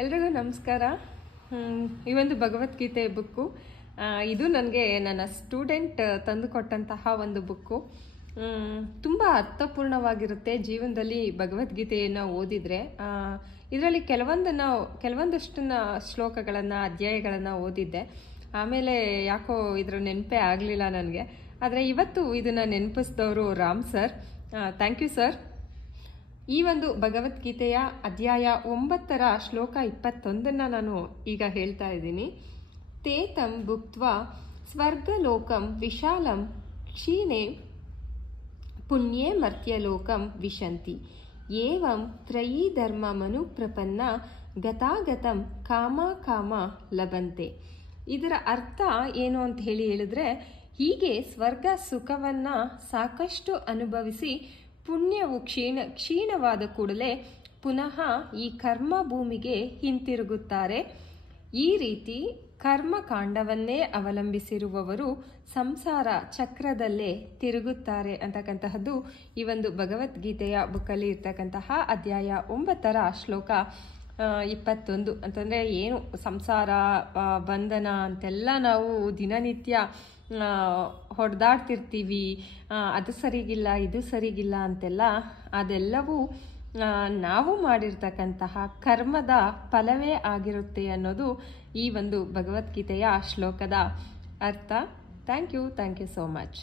ಎಲ್ರಿಗೂ ನಮಸ್ಕಾರ. ಈ ಒಂದು ಭಗವದ್ಗೀತೆ ಬುಕ್ಕು ಇದು ನನಗೆ ನನ್ನ ಸ್ಟೂಡೆಂಟ್ ತಂದು ಕೊಟ್ಟಂತಹ ಒಂದು ಬುಕ್ಕು. ತುಂಬ ಅರ್ಥಪೂರ್ಣವಾಗಿರುತ್ತೆ. ಜೀವನದಲ್ಲಿ ಭಗವದ್ಗೀತೆಯನ್ನು ಓದಿದರೆ ಇದರಲ್ಲಿ ಕೆಲವೊಂದಷ್ಟನ್ನ ಶ್ಲೋಕಗಳನ್ನು ಅಧ್ಯಾಯಗಳನ್ನು ಓದಿದ್ದೆ. ಆಮೇಲೆ ಯಾಕೋ ಇದರ ನೆನಪೇ ಆಗಲಿಲ್ಲ ನನಗೆ. ಆದರೆ ಇವತ್ತು ಇದನ್ನು ನೆನಪಿಸಿದವರು Ram sir. Thank you sir. ಈ ಒಂದು ಭಗವದ್ಗೀತೆಯ ಅಧ್ಯಾಯ 9ರ ಶ್ಲೋಕ 21 ನಾನು ಈಗ ಹೇಳ್ತಾ ಇದ್ದೀನಿ. ತೇತಂ ಭುಕ್ತ್ವಾ ಸ್ವರ್ಗಲೋಕಂ ವಿಶಾಲಂ ಕ್ಷೀಣೆ ಪುಣ್ಯೇ ಮರ್ತ್ಯಲೋಕಂ ವಿಶಂತಿ ಏವಂ ತ್ರಯೀ ಧರ್ಮ ಮನುಪ್ರಪನ್ನ ಗತಾಗತಂ ಕಾಮ ಕಾಮ ಲಭಂತೆ. ಇದರ ಅರ್ಥ ಏನು ಅಂತ ಹೇಳಿದ್ರೆ, ಹೀಗೆ ಸ್ವರ್ಗ ಸುಖವನ್ನ ಸಾಕಷ್ಟು ಅನುಭವಿಸಿ ಪುಣ್ಯವು ಕ್ಷೀಣವಾದ ಕೂಡಲೇ ಪುನಃ ಈ ಕರ್ಮ ಭೂಮಿಗೆ ಹಿಂತಿರುಗುತ್ತಾರೆ. ಈ ರೀತಿ ಕರ್ಮಕಾಂಡವನ್ನೇ ಅವಲಂಬಿಸಿರುವವರು ಸಂಸಾರ ಚಕ್ರದಲ್ಲೇ ತಿರುಗುತ್ತಾರೆ ಅಂತಕ್ಕಂತಹದ್ದು ಈ ಒಂದು ಭಗವದ್ಗೀತೆಯ ಬುಕ್ಕಲ್ಲಿ ಇರ್ತಕ್ಕಂತಹ ಅಧ್ಯಾಯ 9ರ ಶ್ಲೋಕ 21. ಅಂತಂದರೆ ಏನು ಸಂಸಾರ ಬಂಧನ ಅಂತೆಲ್ಲ ನಾವು ದಿನನಿತ್ಯ ಹೊಡೆದಾಡ್ತಿರ್ತೀವಿ. ಅದು ಸರಿಗಿಲ್ಲ, ಇದು ಸರಿಗಿಲ್ಲ ಅಂತೆಲ್ಲ. ಅದೆಲ್ಲವೂ ನಾವು ಮಾಡಿರ್ತಕ್ಕಂತಹ ಕರ್ಮದ ಫಲವೇ ಆಗಿರುತ್ತೆ ಅನ್ನೋದು ಈ ಒಂದು ಭಗವದ್ಗೀತೆಯ ಶ್ಲೋಕದ ಅರ್ಥ. Thank you so much.